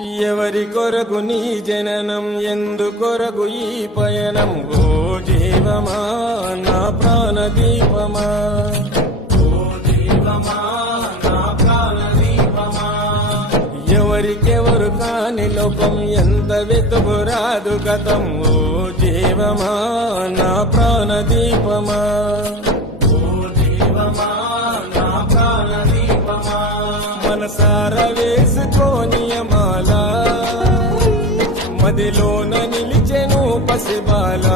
ఎవరి కొరకు నీ జననం, ఎందు కొరకు ఈ పయనం? ఓ జీవమా నా ప్రాణ దీపమా, ఓ జీవమా నా ప్రాణ దీపమా. ఎవరికెవరు కాని లోకం, ఎంత వెతుకురాదు గతం. ఓ జీవమా నా ప్రాణ దీపమా, ఓ జీవమా నా ప్రాణ దీపమా. మనసార వేసుకోనియమాల, మదిలోన నిలిచెను పసిబాల.